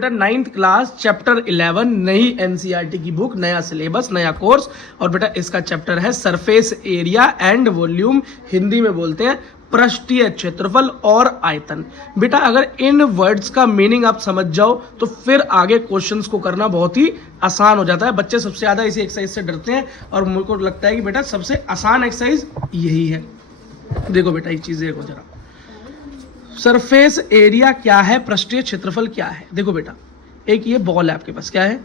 बेटा 9th class chapter 11 नई NCERT की बुक, नया सिलेबस, नया कोर्स। और बेटा इसका चैप्टर है surface area and volume, Hindi में बोलते हैं पृष्ठीय क्षेत्रफल और आयतन। बेटा अगर इन वर्ड्स का मीनिंग आप समझ जाओ तो फिर आगे क्वेश्चंस को करना बहुत ही आसान हो जाता है। बच्चे सबसे ज़्यादा इसी एक्सरसाइज से डरते हैं और मुझे को लगता है कि बेटा सबसे आसान एक्सरसाइज यही है। देखो बेटा एक चीज़ देखो जरा, सरफेस एरिया क्या है, पृष्ठीय क्षेत्रफल क्या है। देखो बेटा एक ये बॉल है आपके पास, क्या है,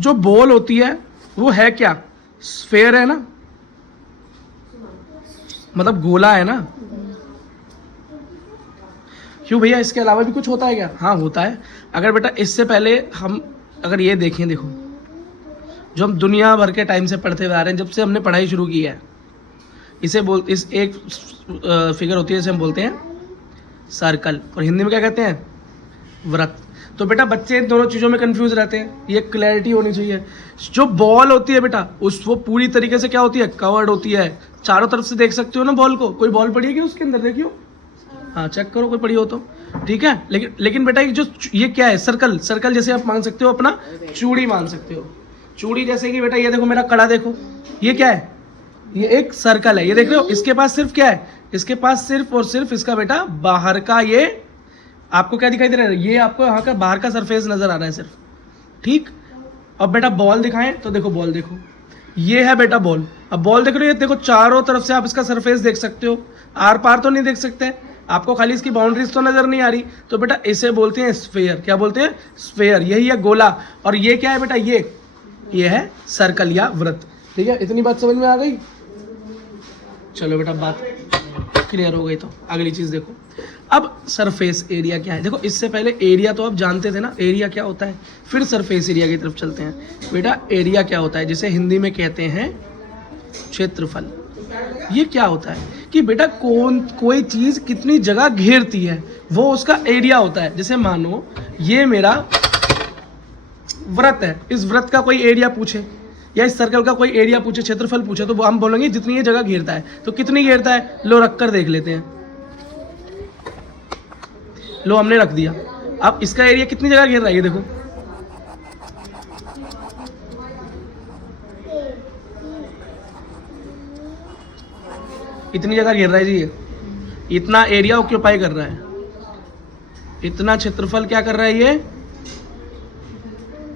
जो बॉल होती है वो है क्या, स्फेयर है ना, मतलब गोला है ना। क्यों भैया इसके अलावा भी कुछ होता है क्या? हाँ होता है। अगर बेटा इससे पहले हम अगर ये देखें, देखो जो हम दुनिया भर के टाइम से पढ़ते हुए आ रहे हैं, जब से हमने पढ़ाई शुरू की है, इसे इस एक फिगर होती है, इसे हम बोलते हैं सर्कल, और हिंदी में क्या कहते हैं, वृत्त। तो बेटा बच्चे इन दोनों चीज़ों में कंफ्यूज रहते हैं, ये क्लैरिटी होनी चाहिए। जो बॉल होती है बेटा वो पूरी तरीके से क्या होती है, कवर्ड होती है, चारों तरफ से देख सकते हो ना बॉल को। कोई बॉल पड़ी है क्या उसके अंदर, देखियो, हाँ चेक करो कोई पड़ी हो तो, ठीक है। लेकिन बेटा ये क्या है, सर्कल। सर्कल जैसे आप मान सकते हो अपना चूड़ी मान सकते हो, चूड़ी जैसे कि बेटा ये देखो मेरा कड़ा देखो, ये क्या है, ये एक सर्कल है, ये देख रहे हो। इसके पास सिर्फ क्या है, इसके पास सिर्फ और सिर्फ इसका बेटा बाहर का, ये आपको क्या दिखाई दे रहा है, ये आपको यहाँ का बाहर का सरफेस नजर आ रहा है सिर्फ, ठीक। अब बेटा बॉल दिखाएं तो देखो, बॉल देखो, ये है बेटा बॉल। अब बॉल देख रहे हो, ये देखो चारों तरफ से आप इसका सरफेस देख सकते हो, आर पार तो नहीं देख सकते, आपको खाली इसकी बाउंड्रीज तो नजर नहीं आ रही। तो बेटा इसे बोलते हैं स्फेयर। क्या बोलते हैं, स्फेयर। यही है गोला। और ये क्या है बेटा, ये है सर्कल या वृत्त, ठीक है। इतनी बात समझ में आ गई? चलो बेटा बात क्लियर हो गई। तो अगली चीज देखो, अब सरफेस एरिया क्या है। देखो इससे पहले एरिया तो आप जानते थे ना, एरिया क्या होता है, फिर सरफेस एरिया की तरफ चलते हैं। बेटा एरिया क्या होता है, जिसे हिंदी में कहते हैं क्षेत्रफल। ये क्या होता है कि बेटा कोई चीज कितनी जगह घेरती है, वो उसका एरिया होता है। जैसे मानो ये मेरा वृत्त है, इस वृत्त का कोई एरिया पूछे या इस सर्कल का कोई एरिया पूछे, क्षेत्रफल पूछे, तो हम बोलेंगे जितनी ये जगह घेरता है। तो कितनी घेरता है, लो रख कर देख लेते हैं। लो हमने रख दिया। अब इसका एरिया कितनी जगह घेर रहा है, ये देखो, इतनी जगह घेर रहा है जी, ये इतना एरिया ऑक्यूपाई कर रहा है, इतना क्षेत्रफल क्या कर रहा है, ये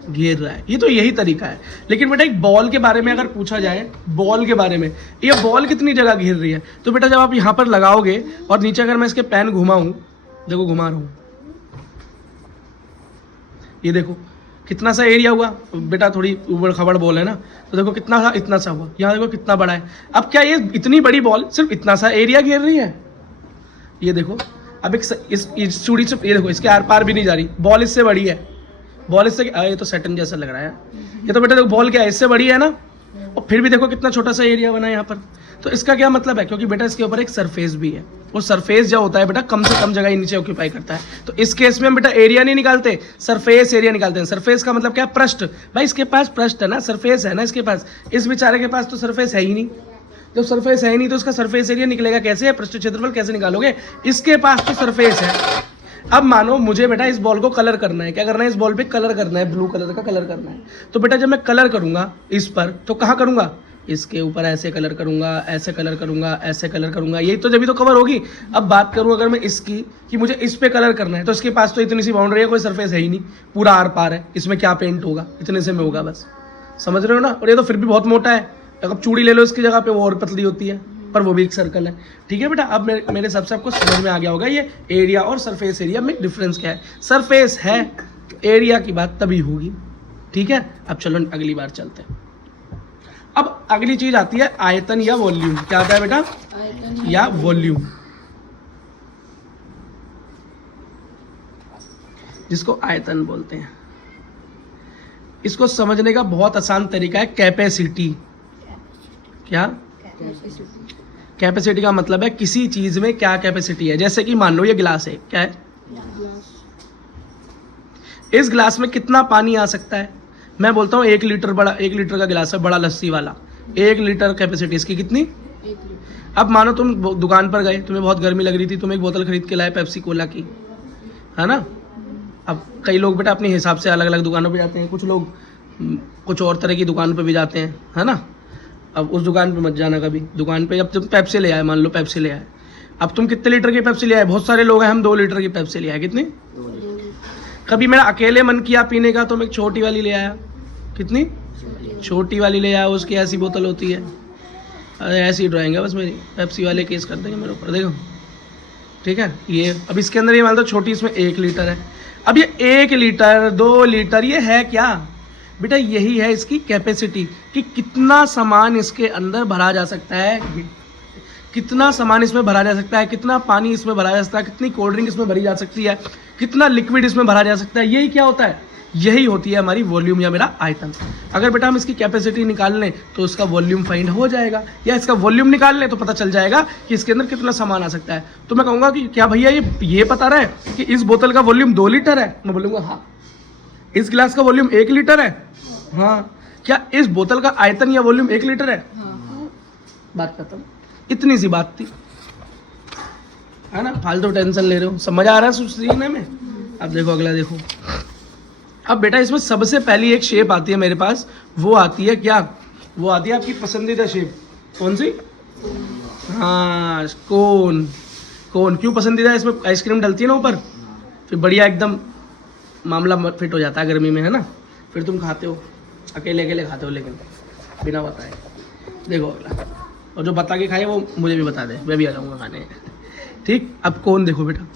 घेर रहा है। ये तो यही तरीका है। लेकिन बेटा एक बॉल के बारे में अगर पूछा जाए, बॉल के बारे में, ये बॉल कितनी जगह घेर रही है, तो बेटा जब आप यहां पर लगाओगे और नीचे अगर मैं इसके पेन घुमाऊं, देखो घुमा रहा हूं, ये देखो कितना सा एरिया हुआ बेटा, थोड़ी उबड़ खबड़ बॉल है ना, तो देखो कितना सा, इतना सा हुआ। यहाँ देखो कितना बड़ा है। अब क्या ये इतनी बड़ी बॉल सिर्फ इतना सा एरिया घेर रही है, ये देखो। अब इस चूड़ी से ये देखो, इसके आर पार भी नहीं जा रही, बॉल इससे बड़ी है, बॉल इससे, ये तो सैटर्न जैसा लग रहा है, ये तो बेटा देखो बॉल क्या है, इससे बड़ी है ना, और फिर भी देखो कितना छोटा सा एरिया बना है यहाँ पर। तो इसका क्या मतलब है, क्योंकि बेटा इसके ऊपर एक सरफेस भी है, वो सरफेस जो होता है बेटा कम से कम जगह ही नीचे ऑक्यूपाई करता है। तो इस केस में हम बेटा एरिया नहीं निकालते, सरफेस एरिया निकालते हैं। सरफेस का मतलब क्या है, पृष्ठ। भाई इसके पास पृष्ठ है ना, सरफेस है ना इसके पास, इस बेचारे के पास तो सरफेस है ही नहीं। जब सरफेस है ही नहीं तो उसका सरफेस एरिया निकलेगा कैसे, पृष्ठ क्षेत्रफल कैसे निकालोगे, इसके पास तो सरफेस है। अब मानो मुझे बेटा इस बॉल को कलर करना है, क्या करना है, इस बॉल पे कलर करना है, ब्लू कलर का कलर करना है। तो बेटा जब मैं कलर करूंगा इस पर, तो कहाँ करूंगा, इसके ऊपर ऐसे कलर करूंगा, ऐसे कलर करूंगा, ऐसे कलर करूंगा, यही तो जब तो कवर होगी। अब बात करूं अगर मैं इसकी कि मुझे इस पे कलर करना है, तो इसके पास तो इतनी सी बाउंड्री है, कोई सरफेस है ही नहीं, पूरा आर पार है, इसमें क्या पेंट होगा, इतने से में होगा बस, समझ रहे हो ना। और ये तो फिर भी बहुत मोटा है, अब चूड़ी ले लो इसकी जगह पे, वो और पतली होती है, पर वो भी एक सर्कल है, ठीक है बेटा। अब मेरे हिसाब से आपको समझ में आ गया होगा ये एरिया और सरफेस एरिया में डिफरेंस क्या है। सरफेस है, एरिया की बात तभी होगी, ठीक है। अब चलो अगली बार चलते हैं। अब अगली चीज आती है आयतन या वॉल्यूम। क्या आता है बेटा, आयतन या वॉल्यूम, जिसको आयतन बोलते हैं। इसको समझने का बहुत आसान तरीका है, कैपेसिटी। क्या कैपेसिटी का मतलब है किसी चीज में क्या कैपेसिटी है। जैसे कि मान लो ये गिलास है, क्या है, इस गिलास में कितना पानी आ सकता है, मैं बोलता हूँ 1 लीटर, बड़ा 1 लीटर का गिलास है, बड़ा लस्सी वाला, 1 लीटर कैपेसिटी इसकी कितनी, 1 लीटर। अब मानो तुम दुकान पर गए, तुम्हें बहुत गर्मी लग रही थी, तुम एक बोतल खरीद के लाए पेप्सी कोला की, है ना। अब कई लोग बेटा अपने हिसाब से अलग अलग दुकानों पे जाते हैं, कुछ लोग कुछ और तरह की दुकान पे भी जाते हैं, है ना। अब उस दुकान पे मत जाना कभी। दुकान पे अब तुम पेप्सी ले आए, मान लो पेप्सी ले आए, अब तुम कितने लीटर की पेप्सी ले आए? बहुत सारे लोग हैं, हम 2 लीटर की पेप्सी ले आए। कितनी? कभी मेरा अकेले मन किया पीने का तो मैं एक छोटी वाली ले आया। कितनी? छोटी वाली ले आया, उसकी ऐसी बोतल होती है। अरे ऐसी ड्राइंग है बस मेरी, पेप्सी वाले केस कर देंगे मेरे ऊपर, देखो ठीक है। ये अब इसके अंदर ये मान लो छोटी, इसमें 1 लीटर है। अब ये 1 लीटर 2 लीटर ये है क्या बेटा? यही है इसकी कैपेसिटी कि कितना सामान इसके अंदर भरा जा सकता है, कितना सामान इसमें भरा जा सकता है, कितना पानी इसमें भरा जा सकता है, कितनी कोल्ड ड्रिंक इसमें भरी जा सकती है, कितना लिक्विड इसमें भरा जा सकता है। यही क्या होता है? यही होती है हमारी वॉल्यूम या मेरा आयतन। अगर बेटा हम इसकी कैपेसिटी निकाल लें तो इसका वॉल्यूम फाइंड हो जाएगा, या इसका वॉल्यूम निकाल लें तो पता चल जाएगा कि इसके अंदर कितना सामान आ सकता है। तो मैं कहूँगा कि क्या भैया ये पता रहा है कि इस बोतल का वॉल्यूम 2 लीटर है? मैं बोलूँगा हाँ। इस गिलास का वॉल्यूम 1 लीटर है? हाँ। क्या इस बोतल का आयतन या वॉल्यूम 1 लीटर है? हाँ। बात खत्म। इतनी सी बात थी, है ना। फालतू टेंशन ले रहे हो, समझ आ रहा है सीखने में। अब देखो अगला देखो। अब बेटा इसमें सबसे पहली एक शेप आती है मेरे पास, वो आती है क्या? वो आती है आपकी पसंदीदा शेप। कौन सी? हाँ, कोन। कोन क्यों पसंदीदा है? इसमें आइसक्रीम डलती है ना ऊपर, फिर बढ़िया एकदम मामला फिट हो जाता है गर्मी में, है ना। फिर तुम खाते हो, अकेले अकेले खाते हो, लेकिन बिना बताए। देखो अगला, और जो बता के खाए वो मुझे भी बता दे, मैं भी आ जाऊँगा खाने, ठीक। अब कोन देखो बेटा,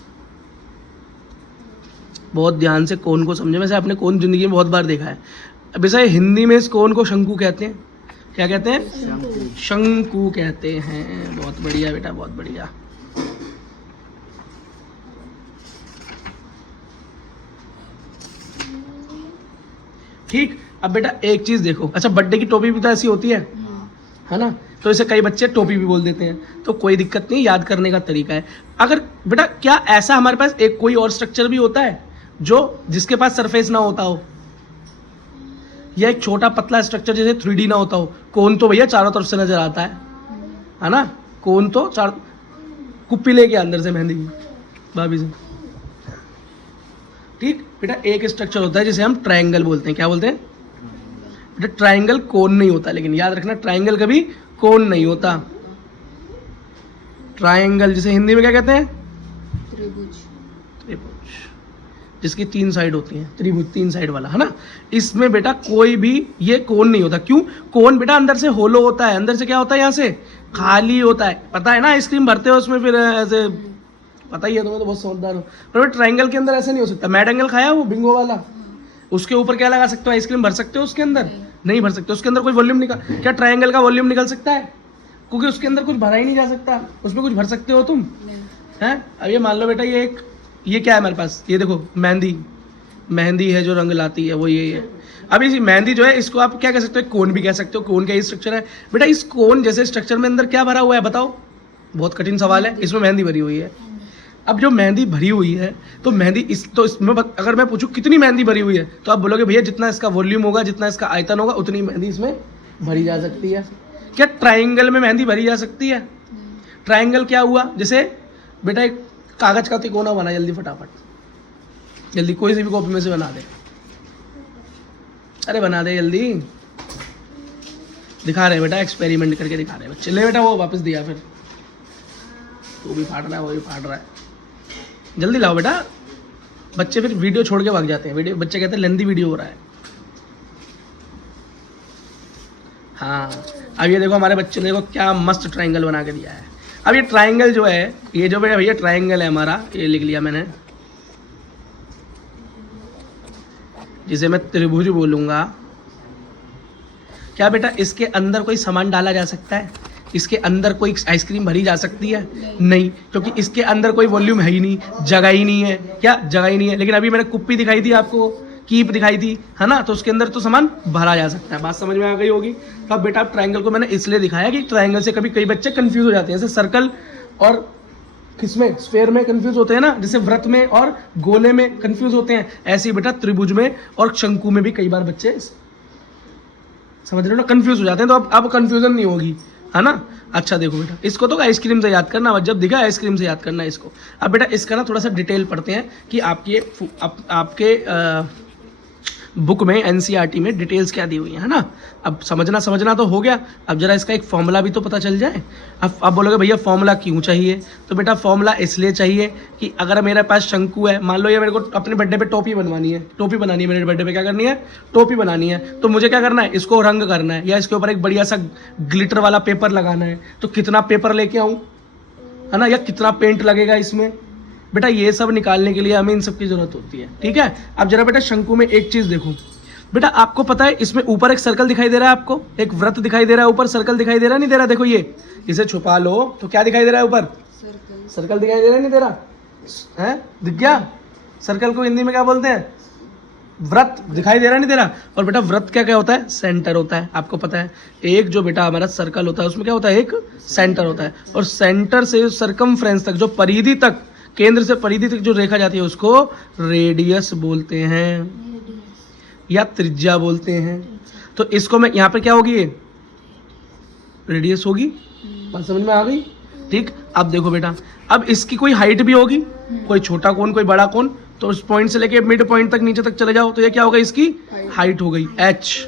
बहुत ध्यान से कोन को समझे। वैसे आपने कोन जिंदगी में बहुत बार देखा है। अब वैसे हिंदी में इस कोन को शंकु कहते हैं। क्या कहते हैं? शंकु कहते हैं। बहुत बढ़िया बेटा, बहुत बढ़िया। ठीक। अब बेटा एक चीज देखो, अच्छा बर्थडे की टोपी भी तो ऐसी होती है ना। तो इसे कई बच्चे टोपी भी बोल देते हैं, तो कोई दिक्कत नहीं, याद करने का तरीका है। अगर बेटा क्या ऐसा हमारे पास एक कोई और स्ट्रक्चर भी होता है जो जिसके पास सरफेस ना होता हो, या एक छोटा पतला स्ट्रक्चर जैसे 3D ना होता हो? कोन तो भैया चारों तरफ से नजर आता है ना। कोन तो चार कुप्पी लेके अंदर से मेहंदी भाभी से, ठीक। बेटा एक स्ट्रक्चर होता है जिसे हम ट्रायंगल बोलते हैं। क्या बोलते हैं बेटा? ट्रायंगल कोन नहीं होता, लेकिन याद रखना ट्रायंगल कभी कोन नहीं होता। ट्रायंगल जिसे हिंदी में क्या कहते हैं? त्रिभुज। त्रिभुज जिसकी 3 साइड होती हैं, त्रिभुज 3 साइड वाला, है ना। इसमें बेटा कोई भी ये कोन नहीं होता। क्यों? कोन बेटा अंदर से होलो होता है, अंदर से क्या होता है? यहाँ से खाली होता है। पता है ना, आइसक्रीम भरते हो उसमें फिर ऐसे, पता ही है तुम्हें, तो बहुत समझदार हो। पर ट्रायंगल के अंदर ऐसा नहीं हो सकता। मैड एंगल खाया वो बिंगो वाला, उसके ऊपर क्या लगा सकते हो? आइसक्रीम भर सकते हो उसके अंदर? नहीं भर सकते। उसके अंदर कोई वॉल्यूम निकल, क्या ट्रायंगल का वॉल्यूम निकल सकता है? क्योंकि उसके अंदर कुछ भरा ही नहीं जा सकता। उसमें कुछ भर सकते हो तुम? हैं? अब ये मान लो बेटा ये क्या है हमारे पास? ये देखो मेहंदी है जो रंग लाती है, वो ये है। अब इस मेहंदी जो है इसको आप क्या कह सकते हो? कोन भी कह सकते हो। कोन का ये स्ट्रक्चर है बेटा। इस कोन जैसे स्ट्रक्चर में अंदर क्या भरा हुआ है बताओ? बहुत कठिन सवाल है। इसमें मेहंदी भरी हुई है। अब जो मेहंदी भरी हुई है तो मेहंदी इसमें अगर मैं पूछूं कितनी मेहंदी भरी हुई है, तो आप बोलोगे भैया जितना इसका वॉल्यूम होगा, जितना इसका आयतन होगा, उतनी मेहंदी इसमें भरी जा सकती है। क्या ट्रायंगल में मेहंदी भरी जा सकती है? ट्रायंगल क्या हुआ? जैसे बेटा एक कागज का तिकोना बना, जल्दी फटाफट, जल्दी कोई सी भी कॉपी में से बना दे। अरे बना दे जल्दी, दिखा रहे बेटा, एक्सपेरिमेंट करके दिखा रहे बच्चे। ले बेटा वो वापस दिया, फिर तू भी फाड़ रहा है, वो भी फाड़ रहा है। जल्दी लाओ बेटा, बच्चे फिर वीडियो छोड़ के भाग जाते हैं। बच्चे कहते हैं लेंदी वीडियो हो रहा है। हाँ, अब ये देखो हमारे बच्चे ने देखो क्या मस्त ट्रायंगल बना के दिया है। अब ये ट्रायंगल जो है, ये जो भैया ट्रायंगल है हमारा, ये लिख लिया मैंने, जिसे मैं त्रिभुज बोलूंगा। क्या बेटा इसके अंदर कोई सामान डाला जा सकता है? इसके अंदर कोई आइसक्रीम भरी जा सकती है? नहीं, क्योंकि इसके अंदर कोई वॉल्यूम है ही नहीं, जगह ही नहीं है। क्या जगह ही नहीं है? लेकिन अभी मैंने कुप्पी दिखाई थी आपको, कीप दिखाई थी, है ना, तो उसके अंदर तो सामान भरा जा सकता है। बात समझ में आ गई होगी। तो अब बेटा ट्रायंगल को मैंने इसलिए दिखाया कि ट्रायंगल से कभी कई बच्चे कंफ्यूज हो जाते हैं, जैसे सर्कल और किसमें, स्फेयर में कंफ्यूज होते हैं ना, जैसे वृत्त में और गोले में कंफ्यूज होते हैं, ऐसे ही बेटा त्रिभुज में और शंकु में भी कई बार बच्चे समझ रहे हो ना, कंफ्यूज हो जाते हैं। तो अब कंफ्यूजन नहीं होगी, है ना। अच्छा देखो बेटा, इसको तो आइसक्रीम से याद करना, जब दिखा आइसक्रीम से याद करना है इसको। अब बेटा इसका ना थोड़ा सा डिटेल पढ़ते हैं कि आपके बुक में एनसीईआरटी में डिटेल्स क्या दी हुई है ना। अब समझना तो हो गया, अब जरा इसका एक फॉर्मूला भी तो पता चल जाए। अब बोलोगे भैया फॉर्मूला क्यों चाहिए, तो बेटा फॉर्मूला इसलिए चाहिए कि अगर मेरे पास शंकु है, मान लो ये मेरे को अपने बर्थडे पे टोपी बनानी है, मेरे बर्थडे पे क्या करनी है, टोपी बनानी है, तो मुझे क्या करना है, इसको रंग करना है या इसके ऊपर एक बढ़िया सा ग्लिटर वाला पेपर लगाना है, तो कितना पेपर लेके आऊँ, है ना, या कितना पेंट लगेगा इसमें। बेटा ये सब निकालने के लिए हमें इन सब की जरूरत होती है, ठीक है। अब जरा बेटा शंकु में एक चीज देखो बेटा, आपको पता है इसमें ऊपर एक सर्कल दिखाई दे रहा है, आपको एक वृत्त दिखाई दे रहा है, ऊपर सर्कल दिखाई दे रहा नहीं दे रहा, देखो ये, इसे छुपा लो तो क्या दिखाई दे रहा है, ऊपर सर्कल दिखाई दे रहा नहीं दे रहा है, दिख गया। सर्कल को हिंदी में क्या बोलते हैं, वृत्त, दिखाई दे रहा नहीं दे रहा। और बेटा वृत्त क्या क्या होता है, सेंटर होता है, आपको पता है। एक जो बेटा हमारा सर्कल होता है उसमें क्या होता है, एक सेंटर होता है, और सेंटर से सरकमफ्रेंस तक, जो परिधि तक, केंद्र से परिधि तक जो रेखा जाती है उसको रेडियस बोलते हैं या त्रिज्या बोलते हैं। तो इसको मैं यहाँ पे क्या होगी, ये रेडियस होगी, बात समझ में आ गई, ठीक। अब देखो बेटा, अब इसकी कोई हाइट भी होगी, कोई छोटा कोण कोई बड़ा कोण, तो उस पॉइंट से लेके मिड पॉइंट तक नीचे तक चले जाओ तो ये क्या होगा, इसकी हाइट हो गई h,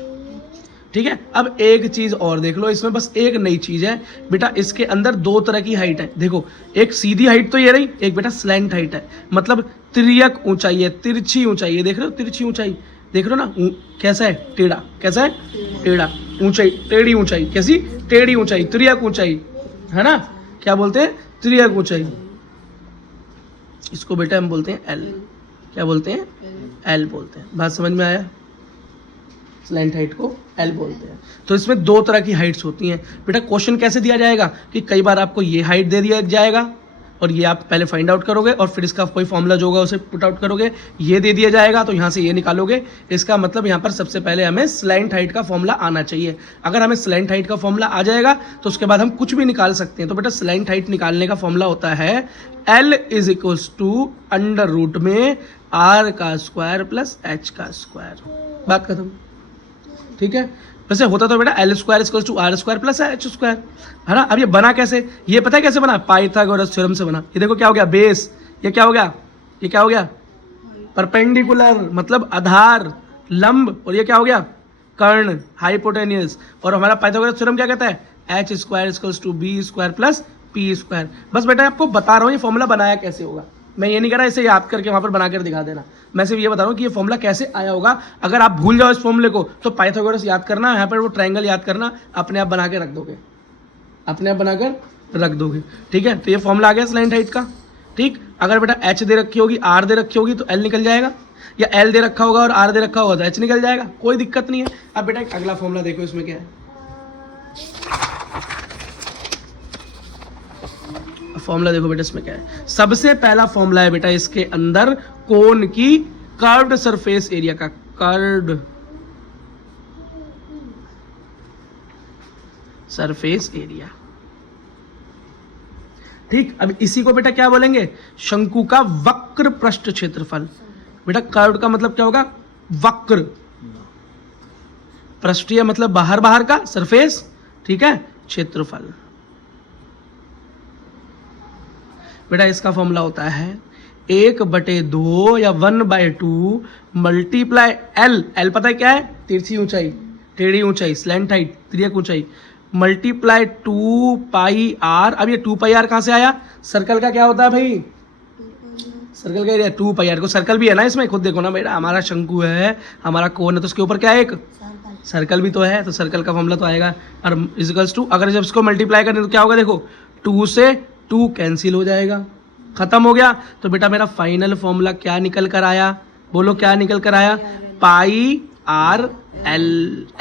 ठीक है। अब एक चीज और देख लो, इसमें बस एक नई चीज है बेटा, इसके अंदर दो तरह की हाइट है। देखो एक सीधी हाइट तो ये रही, एक बेटा स्लैंट हाइट है, मतलब तिर्यक ऊंचाई है, तिरछी ऊंचाई है, देख रहे हो तिरछी ऊंचाई, देख रहे हो ना, कैसा है, टेढ़ा, कैसा है, टेढ़ा, ऊंचाई, टेढ़ी ऊंचाई, कैसी, टेढ़ी ऊंचाई, तिर्यक ऊंचाई, है ना, क्या बोलते हैं, तिर्यक ऊंचाई। इसको बेटा हम बोलते हैं एल, क्या बोलते हैं, एल बोलते हैं। बात समझ में आया, स्लैंट हाइट को एल बोलते हैं। तो इसमें दो तरह की हाइट्स होती हैं बेटा। क्वेश्चन कैसे दिया जाएगा कि कई बार आपको ये हाइट दे दिया जाएगा और ये आप पहले फाइंड आउट करोगे और फिर इसका कोई फॉर्मूला जो होगा उसे पुट आउट करोगे, ये दे दिया जाएगा तो यहाँ से ये निकालोगे। इसका मतलब यहाँ पर सबसे पहले हमें स्लैंट हाइट का फॉर्मूला आना चाहिए। अगर हमें स्लैंट हाइट का फॉर्मूला आ जाएगा तो उसके बाद हम कुछ भी निकाल सकते हैं। तो बेटा स्लैंट हाइट निकालने का फॉर्मूला होता है L is equals to under root में R का स्क्वायर प्लस H का स्क्वायर, बात खत्म, ठीक है। वैसे होता तो बेटा L square equals to R square plus H square, है ना। अब ये बना कैसे, ये पता है कैसे बना, पाइथागोरस थ्योरम से बना। ये देखो क्या हो गया, बेस, ये क्या हो गया, ये क्या हो गया, परपेंडिकुलर मतलब आधार, लंब, और ये क्या हो गया, कर्ण, हाइपोटेनियस। और हमारा पाइथागोरस थ्योरम क्या कहता है, H square equals to B square plus P square. बस बेटा आपको बता रहा हूँ ये फॉर्मूला बनाया कैसे होगा। मैं ये नहीं कह रहा इसे याद करके वहाँ पर बनाकर दिखा देना, मैं सिर्फ ये बता रहा हूँ कि ये फॉर्मूला कैसे आया होगा। अगर आप भूल जाओ इस फॉर्मूले को तो पाइथागोरस याद करना, यहाँ पर वो ट्रायंगल याद करना, अपने आप बना के रख दोगे, अपने आप बनाकर रख दोगे, ठीक है। तो ये फॉर्मूला आ गया स्लैंट हाइट का, ठीक। अगर बेटा H दे रखी होगी, R दे रखी होगी तो L निकल जाएगा, या L दे रखा होगा और R दे रखा होगा तो H निकल जाएगा, कोई दिक्कत नहीं है। अब बेटा एक अगला फॉर्मूला देखो, इसमें क्या है, फॉर्मूला देखो बेटा इसमें क्या है। सबसे पहला फॉर्मूला है बेटा इसके अंदर कोन की कर्व्ड सरफेस एरिया का, कर्व्ड सरफेस एरिया, ठीक। अब इसी को बेटा क्या बोलेंगे, शंकु का वक्र पृष्ठ क्षेत्रफल। बेटा कर्व्ड का मतलब क्या होगा, वक्र, पृष्ठीय मतलब बाहर बाहर का, सरफेस, ठीक है, क्षेत्रफल। बेटा इसका फॉर्मूला होता है 1/2 या 1/2 मल्टीप्लाई L, L पता है क्या है, तिरछी ऊंचाई, टेढ़ी ऊंचाई, स्लैंट हाइट, तिर्यक ऊंचाई, मल्टीप्लाई 2πr। अब ये 2πr कहाँ से आया, सर्कल का क्या होता है भाई, सर्कल का एरिया 2πr, को सर्कल भी है ना इसमें, खुद देखो ना बेटा, हमारा शंकु है, हमारा कोन है, तो उसके ऊपर क्या है, एक सर्कल भी तो है, तो सर्कल का फॉर्मूला तो आएगा। और इजिकल्स टू, अगर जब इसको मल्टीप्लाई करें तो क्या होगा, देखो 2 से 2 कैंसिल हो जाएगा, खत्म हो गया। तो बेटा मेरा फाइनल फॉर्मूला क्या निकल कर आया, बोलो क्या निकल कर आया, πr/l,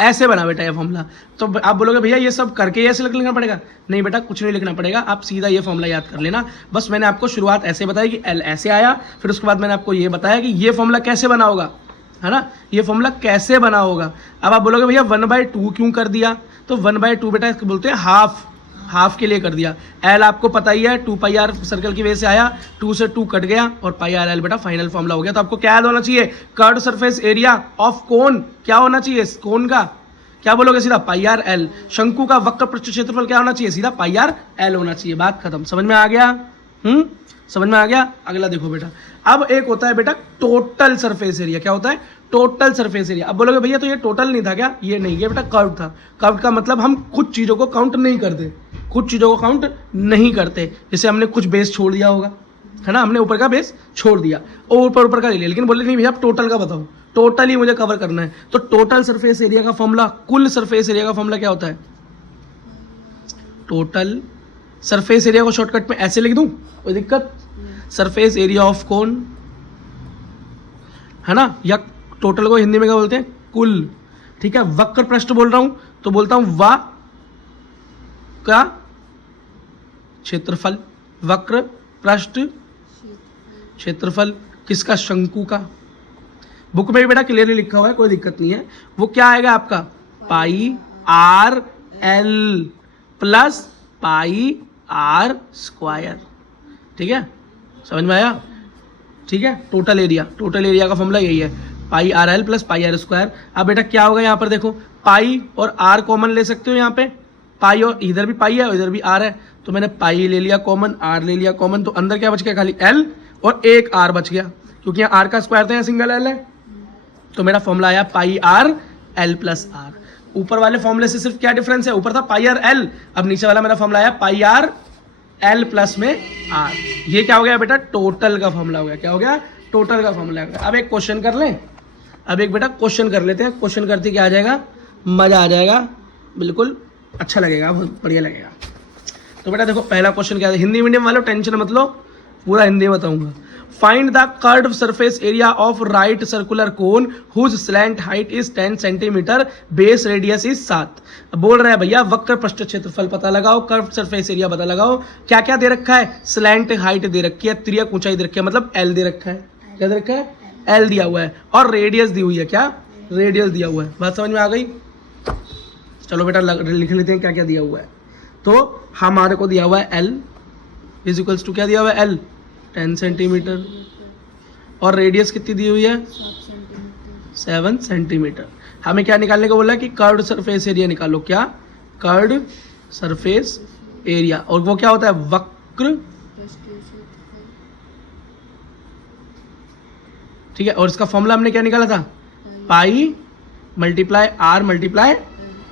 ऐसे बना बेटा ये फॉर्मूला। तो आप बोलोगे भैया ये सब करके ऐसे लिखना पड़ेगा, नहीं बेटा कुछ नहीं लिखना पड़ेगा, आप सीधा ये फॉर्मूला याद कर लेना। बस मैंने आपको शुरुआत ऐसे बताई कि L ऐसे आया, फिर उसके बाद मैंने आपको ये बताया कि ये फॉर्मूला कैसे बना होगा, है ना, ये फॉर्मूला कैसे बना होगा। अब आप बोलोगे भैया 1/2 क्यों कर दिया, तो 1/2 बेटा इसको बोलते हैं हाफ, हाफ के लिए कर दिया। L आपको पता ही है 2πr सर्कल की वजह से आया, 2 से 2 कट गया और πr/l बेटा फाइनल फॉर्मूला हो गया। तो आपको क्या याद होना चाहिए, curved surface area of cone, क्या होना चाहिए कोन का, क्या बोलोगे सीधा पाई आर एल। शंकु का वक्र पृष्ठ क्षेत्रफल क्या होना चाहिए, सीधा पाई आर एल होना चाहिए। बात खत्म, समझ में आ गया। समझ में आ गया। अगला देखो बेटा, अब एक होता है बेटा टोटल सरफेस एरिया। क्या होता है, टोटल सरफेस एरिया। अब बोलोगे भैया तो ये टोटल नहीं था क्या, ये नहीं, ये बेटा कर्व था। कर्व का मतलब हम कुछ चीजों को काउंट नहीं करते, कुछ चीजों को काउंट नहीं करते। जैसे हमने कुछ बेस छोड़ दिया होगा, है ना, हमने ऊपर का बेस छोड़ दिया और ऊपर का ले लिया, लेकिन बोले नहीं भैया आप टोटल का बताओ, टोटल ही मुझे कवर करना है। तो टोटल सरफेस एरिया का फॉर्मूला, कुल सरफेस एरिया का फॉर्मूला क्या होता है, टोटल सरफेस एरिया को शॉर्टकट में ऐसे लिख दूं, कोई दिक्कत, सरफेस एरिया ऑफ कोन, है ना, या टोटल को हिंदी में क्या बोलते हैं, कुल। ठीक है, वक्र पृष्ठ बोल रहा हूं तो बोलता हूं वा का क्षेत्रफल, वक्र पृष्ठ क्षेत्रफल किसका, शंकु का। बुक में भी बेटा क्लियरली लिखा हुआ है, कोई दिक्कत नहीं है। वो क्या आएगा आपका, pi are L plus pi R square. ठीक है, समझ में आया। ठीक है, टोटल एरिया, टोटल एरिया का फॉर्मूला यही है, pi are L plus pi R square. अब बेटा क्या होगा, यहाँ पर देखो पाई और आर कॉमन ले सकते हो, यहाँ पे पाई और इधर भी पाई है और इधर भी आर है, तो मैंने पाई ले लिया कॉमन, आर ले लिया कॉमन, तो अंदर क्या बच गया, खाली एल और एक आर बच गया, क्योंकि यहाँ आर का स्क्वायर था, यहाँ सिंगल एल है, तो मेरा फॉर्मूला आया पाई आर एल प्लस आर। ऊपर वाले फॉर्मूले से सिर्फ क्या डिफरेंस है, ऊपर था पाई आर एल, अब नीचे वाला मेरा फॉर्मूला आया पाई आर एल प्लस में आर। ये क्या हो गया बेटा, टोटल का फॉर्मूला हो गया। क्या हो गया, टोटल का फॉर्मूला हो गया। अब एक क्वेश्चन कर लें, अब एक बेटा क्वेश्चन कर लेते हैं। क्वेश्चन करते क्या आ जाएगा, मजा आ जाएगा, बिल्कुल अच्छा लगेगा, बहुत बढ़िया लगेगा। तो बेटा देखो पहला क्वेश्चन क्या है, हिंदी मीडियम वालों टेंशन मत लो, पूरा हिंदी में बताऊंगा। Find the curved surface area of right circular cone whose slant height is 10 centimetre, base radius is 7। बोल रहा है भैया वक्र पृष्ठ क्षेत्रफल पता लगाओ, कर्व्ड सरफेस एरिया पता लगाओ। क्या क्या दे रखा है, स्लैंट हाइट दे रखी है, तिर्यक ऊंचाई दे रखी है, मतलब एल दे रखा है। क्या दे रखा है, एल दिया हुआ है, और रेडियस दी हुई है, क्या रेडियस दिया हुआ है। बात समझ में आ गई। चलो बेटा लिख लेते हैं क्या क्या दिया हुआ है। तो हमारे को दिया हुआ है एल इज इक्वल्स टू क्या दिया हुआ है, एल 10 सेंटीमीटर, और रेडियस कितनी दी हुई है, 7 सेंटीमीटर। हमें क्या निकालने को बोला है कि कर्व्ड सरफेस एरिया निकालो। क्या, कर्व्ड सरफेस एरिया, और वो क्या होता है, वक्र। ठीक है, और इसका फॉर्मूला हमने क्या निकाला था, pi multiply are multiply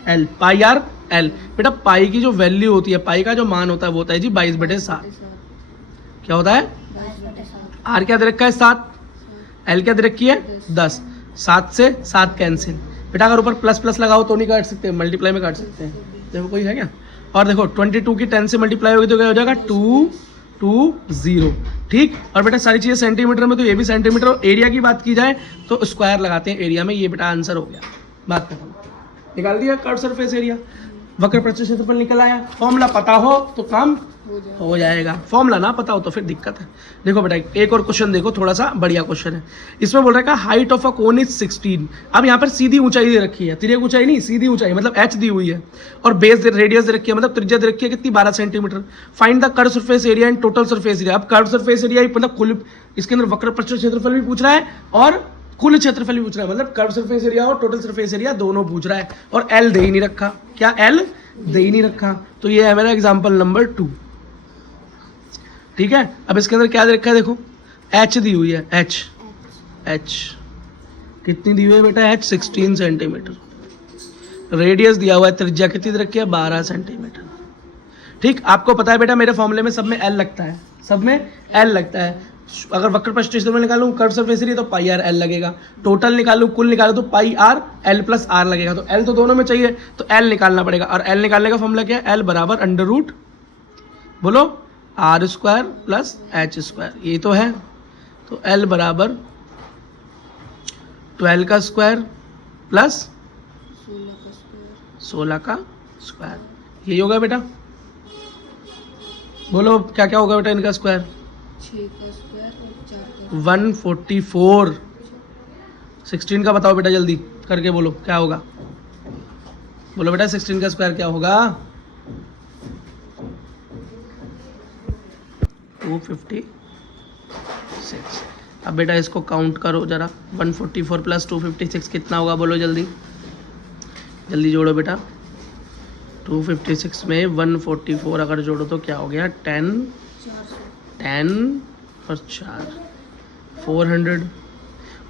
L, pi are l. बेटा पाई की जो वैल्यू होती है, पाई का जो मान होता है वो होता है जी 22/7। क्या होता है, आर क्या दे रखा है 7, एल क्या दे रखी है 10, 7 से 7 कैंसिल। बेटा अगर ऊपर प्लस प्लस लगाओ तो नहीं काट सकते, मल्टीप्लाई में काट सकते हैं। देखो कोई है क्या, और देखो 22 की 10 से मल्टीप्लाई होगी तो क्या हो जाएगा 220। ठीक, और बेटा सारी चीज़ें सेंटीमीटर में, तो ये भी सेंटीमीटर। और एरिया की बात की जाए तो स्क्वायर लगाते हैं एरिया में। ये बेटा आंसर हो गया, बात खत्म, निकाल दिया कर्व्ड सरफेस एरिया, वक्र पृष्ठ क्षेत्रफल निकल आया। फॉर्मूला पता हो तो काम हो जाएगा, फॉर्मूला ना पता हो तो फिर दिक्कत है। देखो बेटा एक और क्वेश्चन देखो, थोड़ा सा बढ़िया क्वेश्चन है। इसमें बोल रहा है height of a cone is 16। अब यहाँ पर सीधी ऊंचाई दे रखी है, तिर्यक ऊंचाई नहीं, सीधी ऊंचाई मतलब एच दी हुई है, और बेस रेडियस दे रखी है, मतलब त्रिज्या दे रखी है कितनी, 12 centimetre. Find the curved surface area and total surface area. अब कर्व्ड सरफेस एरिया मतलब कुल, इसके अंदर वक्र पृष्ठ क्षेत्रफल भी पूछ रहा है और कुल क्षेत्रफल भी पूछ रहा है, मतलब कर्व्ड सरफेस एरिया और टोटल सरफेस एरिया दोनों पूछ रहा है, और एल दे ही नहीं रखा। क्या, एल दे ही नहीं रखा। तो ये है मेरा एग्जाम्पल नंबर 2। ठीक है, अब इसके अंदर क्या दे रखा है, देखो एच दी हुई है, एच कितनी दी हुई है बेटा, एच 16 सेंटीमीटर। रेडियस दिया हुआ है, त्रिज्या कितनी दे रखी है, 12 सेंटीमीटर। ठीक, आपको पता है बेटा मेरे फॉर्मूले में सब में एल लगता है, सब में एल लगता है। अगर वक्र पृष्ठ क्षेत्रफल निकालूं कर्व सरफेस एरिया तो पाई आर एल लगेगा, टोटल निकालूं कुल निकालूं तो पाई आर एल प्लस आर लगेगा। तो एल तो दोनों में चाहिए, तो एल निकालना पड़ेगा, और एल निकालने का फॉर्मूला क्या है, एल बराबर अंडर रूट, बोलो r square plus h square, ये तो है। तो एल बराबर 12 का स्क्वायर प्लस 16 का स्क्वायर, यही होगा बेटा। बोलो क्या क्या होगा बेटा इनका स्क्वायर, 144। 16 का बताओ बेटा जल्दी करके बोलो क्या होगा, बोलो बेटा 16 का स्क्वायर क्या होगा, 256। अब बेटा इसको काउंट करो जरा, 144 प्लस 256 कितना होगा, बोलो जल्दी। जल्दी जोड़ो बेटा। 256 में 144 अगर जोड़ो तो क्या हो गया? 10 और 4 400।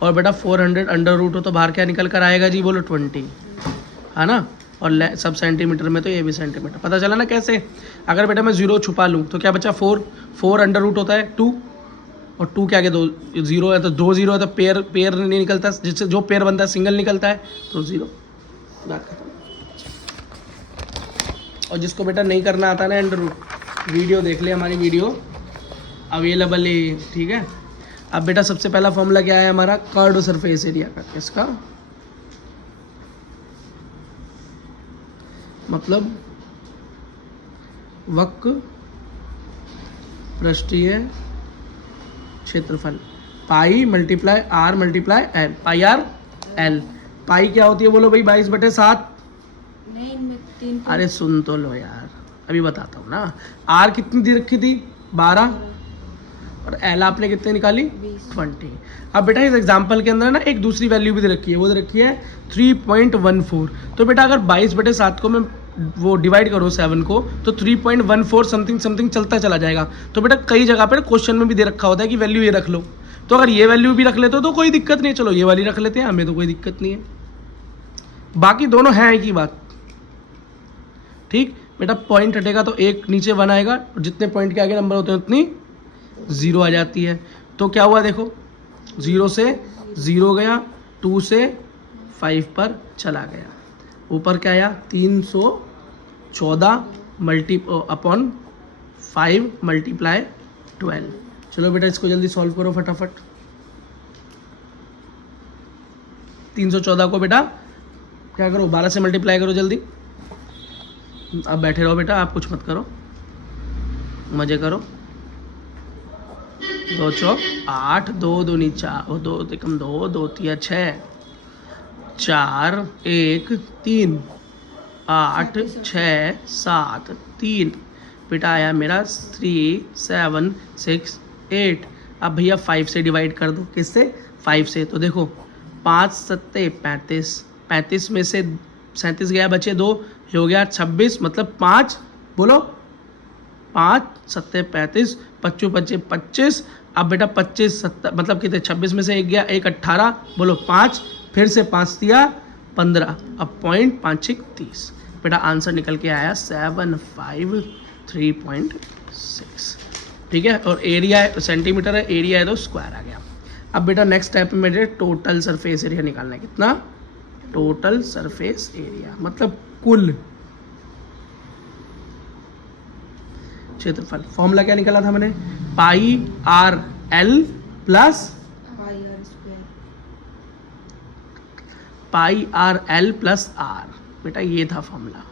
और बेटा 400 अंडर रूट हो तो बाहर क्या निकल कर आएगा जी? बोलो 20, है ना। और सब सेंटीमीटर में तो ये भी सेंटीमीटर। पता चला ना कैसे? अगर बेटा मैं 0 छुपा लूँ तो क्या बचा? 4 अंडर रूट होता है 2, और 2 क्या? 2 0 है तो 2 0 है तो पेयर नहीं निकलता, जिससे जो पेयर बनता है सिंगल निकलता है, तो 0। बात खत्म। और जिसको बेटा नहीं करना आता ना अंडर रूट, वीडियो देख ले, हमारी वीडियो अवेलेबल है, ठीक है। अब बेटा सबसे पहला फॉर्मूला क्या है हमारा? कर्व सरफेस एरिया का। किसका? मतलब वक्र पृष्ठीय क्षेत्रफल, pi multiply are multiply L, pi are L. Pi क्या होती है बोलो भाई? 22/7। नहीं, इनमें 3। अरे सुन तो लो यार, अभी बताता हूँ ना। आर कितनी दी रखी थी? 12। और एल आपने कितने निकाली? 20। अब बेटा इस एग्जाम्पल के अंदर ना एक दूसरी वैल्यू भी दे रखी है, वो दे रखी है 3.14। तो बेटा अगर 22/7 को मैं वो डिवाइड करो 7 को, तो 3.14 समथिंग समथिंग चलता चला जाएगा। तो बेटा कई जगह पर क्वेश्चन में भी दे रखा होता है कि वैल्यू ये रख लो। तो अगर ये वैल्यू भी रख लेते हो तो कोई दिक्कत नहीं है, चलो ये वाली रख लेते हैं, हमें तो कोई दिक्कत नहीं है। बाकी दोनों हैं एक ही बात, ठीक। बेटा पॉइंट हटेगा तो एक नीचे 1 आएगा, और जितने पॉइंट के आगे नंबर होते हैं उतनी 0 आ जाती है। तो क्या हुआ देखो, 0 से 0 गया, 2 से 5 पर चला गया, ऊपर क्या आया? 314 अपॉन 5 मल्टीप्लाई 12। चलो बेटा इसको जल्दी सॉल्व करो फटाफट। 314 को बेटा क्या करो? 12 से मल्टीप्लाई करो जल्दी। अब बैठे रहो बेटा, आप कुछ मत करो, मजे करो। 2 चौक 8, 2 दूनी 4, 2 एकम 2, 2 तिया 6, 4 1 3, 8 6 7 3। बेटा आया मेरा 3 7 6 8। अब भैया 5 से डिवाइड कर दो। किससे? 5 से। तो देखो 5 7 35, 35 में से 37 गया, बचे 2, हो गया 26, मतलब 5, बोलो 5 7 35, 25 25 25। अब बेटा 25 70 मतलब कितने? 26 में से 1 गया, 1 18, बोलो 5, फिर से 5 दिया 15, अब पॉइंट 5 6 30। बेटा आंसर निकल के आया 753.6, ठीक है। और एरिया है सेंटीमीटर है, एरिया है तो स्क्वायर आ गया। अब बेटा नेक्स्ट स्टेप में मेरे टोटल सरफेस एरिया निकालना है। कितना? टोटल सरफेस एरिया मतलब कुल क्षेत्रफल। फॉर्मूला क्या निकाला था मैंने? Pi are L plus pi are L plus R. बेटा ये था formula,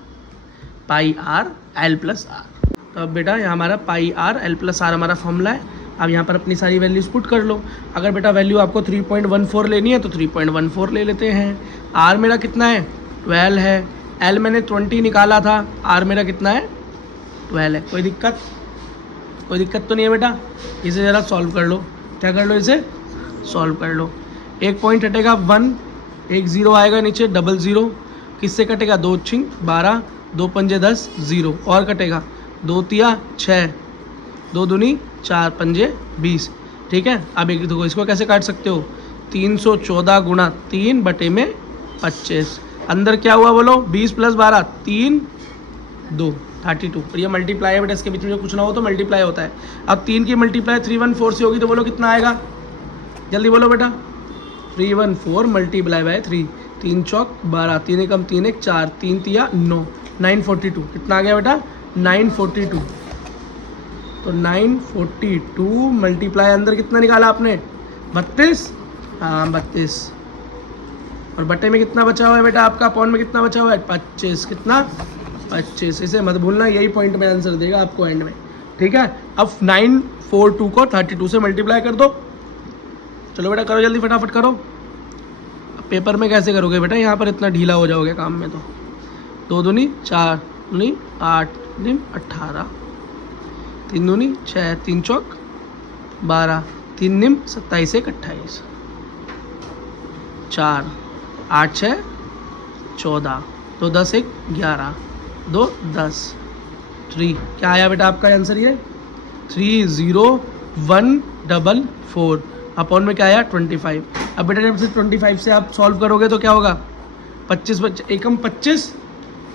pi are L plus R. तो अब बेटा यहाँ हमारा pi are L plus R हमारा फॉर्मूला है। अब यहाँ पर अपनी सारी वैल्यूज पुट कर लो। अगर बेटा वैल्यू आपको 3.14 लेनी है तो 3.14 ले लेते हैं। आर मेरा कितना है? 12 है। एल मैंने 20 निकाला था, आर मेरा कितना है? 12 है। कोई दिक्कत? कोई दिक्कत तो नहीं है बेटा। इसे ज़रा सॉल्व कर लो। क्या कर लो? इसे सॉल्व कर लो। एक पॉइंट हटेगा 1, एक 0 आएगा नीचे, डबल 0 किससे कटेगा? 2 छिंग 12, 2 पंजे 10, 0 और कटेगा 2 तिया 6, 2 दूनी 4 पंजे 20, ठीक है। अब एक देखो इसको कैसे काट सकते हो? 314 गुणा 3 बटे में 25। अंदर क्या हुआ बोलो? 20 प्लस 12 3 2 32। और ये मल्टीप्लाई है बेटा, इसके बीच में जो कुछ ना हो तो मल्टीप्लाई होता है। अब 3 की मल्टीप्लाई 314 से होगी तो बोलो कितना आएगा? जल्दी बोलो बेटा। 314 मल्टीप्लाई बाय 3, 3 चौक 12, 3 एकम 3 1 4, 3 तिया 9, 942। कितना आ गया बेटा? 942। तो 942 मल्टीप्लाई अंदर कितना निकाला आपने? 32। हाँ 32। और बटे में कितना बचा हुआ है बेटा आपका? पॉइंट में कितना बचा हुआ है? 25। कितना? 25। इसे मत भूलना, यही पॉइंट में आंसर देगा आपको एंड में, ठीक है। अब 942 को 32 से मल्टीप्लाई कर दो। चलो बेटा करो जल्दी, फटाफट करो। अब पेपर में कैसे करोगे बेटा? यहाँ पर इतना ढीला हो जाओगे काम में तो। 2 दूनी 4 दूनी 8 दूनी 18, 3 दूनी 6, 3 चौक 12, 3 निम 27 1 28, 4 8 6 14, तो 10 1 11, 2 10, 3 क्या आया बेटा आपका आंसर ये 30144 अपॉन में क्या आया 25। अब बेटा जब से 25 से आप सॉल्व करोगे तो क्या होगा 25 एकम 25,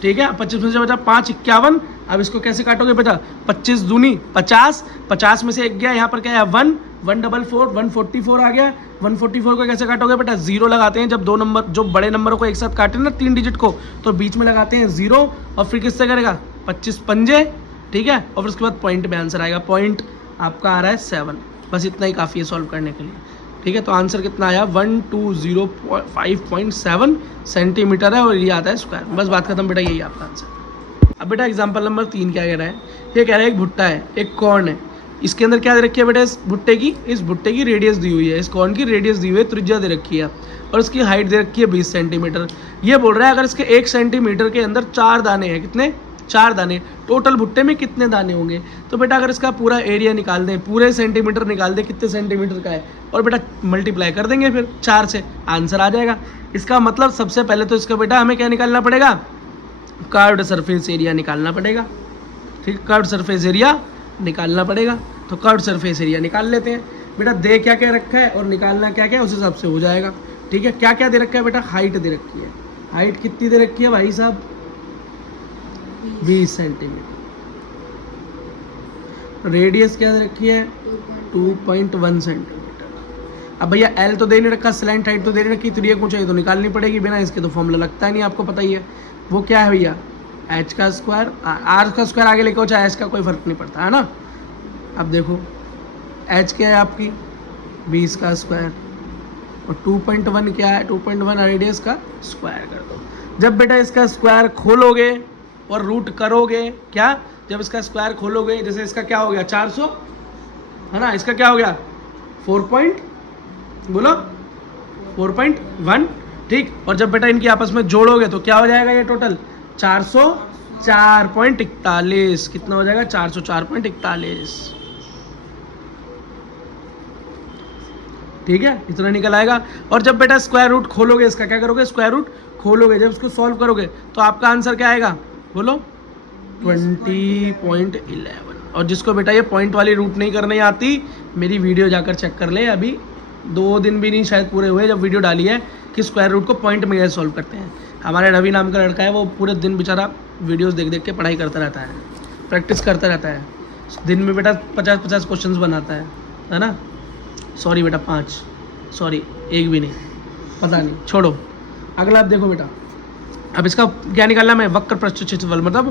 ठीक है 25 में से बचा 5 51। अब इसको कैसे काटोगे बेटा 25 दूनी 50, 50 में से एक गया यहाँ पर क्या है 1 144 144 आ गया। 144 को कैसे काटोगे बेटा जीरो लगाते हैं जब दो नंबर जो बड़े नंबरों को एक साथ काटे ना 3 डिजिट को, तो बीच में लगाते हैं जीरो और फिर किससे करेगा 25 पंजे, ठीक है और फिर उसके बाद पॉइंट में आंसर आएगा। पॉइंट आपका आ रहा है 7, बस इतना ही काफ़ी है सॉल्व करने के लिए, ठीक है। तो आंसर कितना आया 1205.7 सेंटीमीटर है और ये आता है स्क्वायर। बस बात खत्म बेटा, यही आपका आंसर। अब बेटा एग्जांपल नंबर 3 क्या कह रहा है, ये कह रहा है एक भुट्टा है, एक कॉर्न है, इसके अंदर क्या दे रखी है बेटा इस भुट्टे की रेडियस दी हुई है, इस कॉर्न की रेडियस दी हुई है, त्रिज्या दे रखी है और इसकी हाइट दे रखी है 20 सेंटीमीटर। ये बोल रहा है अगर इसके 1 सेंटीमीटर के अंदर 4 दाने हैं, कितने 4 दाने, टोटल भुट्टे में कितने दाने होंगे। तो बेटा अगर इसका पूरा एरिया निकाल दें, पूरे सेंटीमीटर निकाल दें कितने सेंटीमीटर का है और बेटा मल्टीप्लाई कर देंगे फिर 4 से, आंसर आ जाएगा। इसका मतलब सबसे पहले तो इसका बेटा हमें क्या निकालना पड़ेगा, कर्व्ड सरफेस एरिया निकालना पड़ेगा, ठीक, कर्व्ड सरफेस एरिया निकालना पड़ेगा। तो कर्व्ड सरफेस एरिया निकाल लेते हैं बेटा, दे क्या क्या रखा है और निकालना क्या क्या है उस हिसाब से हो जाएगा, ठीक है। क्या क्या दे रखा है बेटा, हाइट दे रखी है, हाइट कितनी दे रखी है भाई साहब 20 सेंटीमीटर। रेडियस क्या दे रखी है 2.1 सेंटीमीटर। अब भैया एल तो दे नहीं रखा, स्लैंट हाइट तो दे नहीं रखी, तो ये ऊंचाई तो निकालनी पड़ेगी, बिना इसके तो फॉर्मूला लगता है नहीं, आपको पता ही है वो क्या है भैया एच का स्क्वायर, आर का स्क्वायर आगे लेके हो चाहे एच का कोई फर्क नहीं पड़ता है ना। अब देखो एच क्या है आपकी 20 का स्क्वायर और 2.1 क्या है 2.1 रेडियस का स्क्वायर कर दो। जब बेटा इसका स्क्वायर खोलोगे और रूट करोगे, क्या जब इसका स्क्वायर खोलोगे, जैसे इसका क्या हो गया 400 है ना, इसका क्या हो गया 4.1, ठीक। और जब बेटा इनकी आपस में जोड़ोगे तो क्या हो जाएगा ये टोटल 404.41, कितना हो जाएगा 404.41, ठीक है इतना निकल आएगा। और जब बेटा स्क्वायर रूट खोलोगे, इसका क्या करोगे स्क्वायर रूट खोलोगे, जब इसको सॉल्व करोगे तो आपका आंसर क्या आएगा बोलो 20.11। और जिसको बेटा ये पॉइंट वाली रूट नहीं करने आती, मेरी वीडियो जाकर चेक कर ले, अभी 2 दिन भी नहीं शायद पूरे हुए जब वीडियो डाली है कि स्क्वायर रूट को पॉइंट में कैसे सॉल्व करते हैं। हमारे रवि नाम का लड़का है, वो पूरे दिन बेचारा वीडियोस देख देख के पढ़ाई करता रहता है, प्रैक्टिस करता रहता है, दिन में बेटा 50-50 क्वेश्चंस बनाता है ना। सॉरी बेटा 5, सॉरी 1 भी नहीं, पता नहीं, छोड़ो। अगला आप देखो बेटा, अब इसका क्या निकालना है, वक्र पृष्ठ क्षेत्रफल मतलब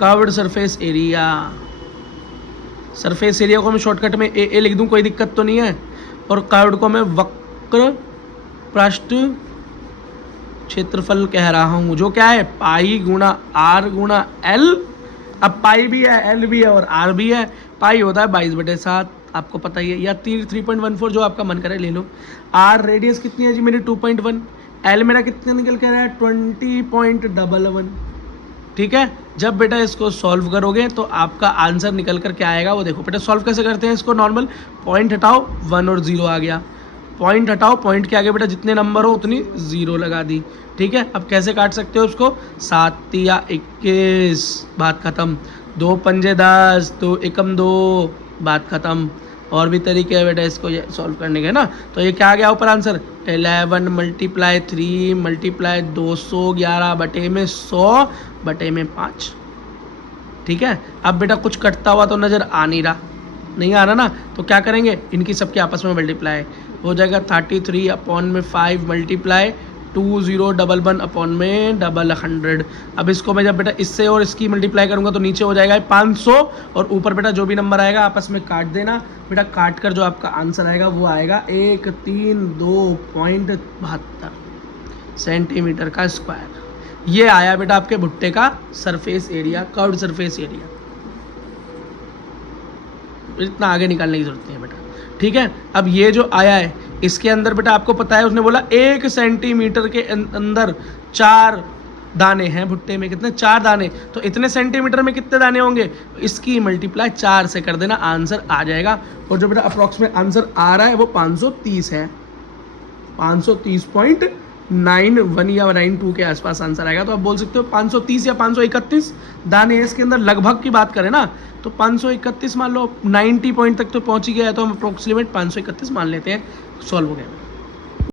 curved surface area. Surface area को मैं शॉर्टकट में ए लिख दूं, कोई दिक्कत तो नहीं है, और कर्व्ड को मैं वक्र पृष्ठ क्षेत्रफल कह रहा हूं, जो क्या है पाई गुणा आर गुणा एल। अब पाई भी है, एल भी है और आर भी है। पाई होता है 22/7, आपको पता ही है, या 3.14 जो आपका मन करे ले लो। आर रेडियस कितनी है जी मेरी 2.1, एल मेरा कितना निकल के रहा है 20.11, ठीक है। जब बेटा इसको सॉल्व करोगे तो आपका आंसर निकल कर क्या आएगा वो देखो बेटा। सॉल्व कैसे करते हैं इसको, नॉर्मल पॉइंट हटाओ 1 और 0 आ गया, पॉइंट हटाओ, पॉइंट के आगे बेटा जितने नंबर हो उतनी 0 लगा दी, ठीक है। अब कैसे काट सकते हो उसको, 7 या 21, बात खत्म। 2 पंजे 10, 2 एकम 2, बात खत्म। और भी तरीके है बेटा इसको ये सॉल्व करने के ना। तो ये क्या आ गया ऊपर आंसर 11 × 3 × 211 बटे में 100 बटे में 5, ठीक है। अब बेटा कुछ कटता हुआ तो नज़र आ नहीं रहा, नहीं आ रहा ना, तो क्या करेंगे इनकी सबके आपस में मल्टीप्लाई हो जाएगा 33/5 मल्टीप्लाई 2011/100। अब इसको मैं जब बेटा इससे और इसकी मल्टीप्लाई करूंगा तो नीचे हो जाएगा 500 और ऊपर बेटा जो भी नंबर आएगा आपस में काट देना बेटा। काट कर जो आपका आंसर आएगा वो आएगा 132.72 सेंटीमीटर का स्क्वायर। ये आया बेटा आपके भुट्टे का surface area, curved surface area. इतना आगे निकालने की जरूरत नहीं है बेटा, ठीक है। अब ये जो आया है इसके अंदर बेटा आपको पता है उसने बोला 1 सेंटीमीटर के अंदर 4 दाने हैं भुट्टे में, कितने 4 दाने, तो इतने सेंटीमीटर में कितने दाने होंगे, इसकी मल्टीप्लाई 4 से कर देना, आंसर आ जाएगा। और जो बेटा अप्रॉक्सीमेट आंसर आ रहा है वो 530 है, 530.5 91 या 92 के आसपास आंसर आएगा। तो आप बोल सकते हो 530 या 531 दाने इसके अंदर लगभग की बात करें ना तो 531 मान लो, 90 पॉइंट तक तो पहुंच ही गया है, तो हम अप्रोक्सीमेट 531 मान लेते हैं, सॉल्व हो गया।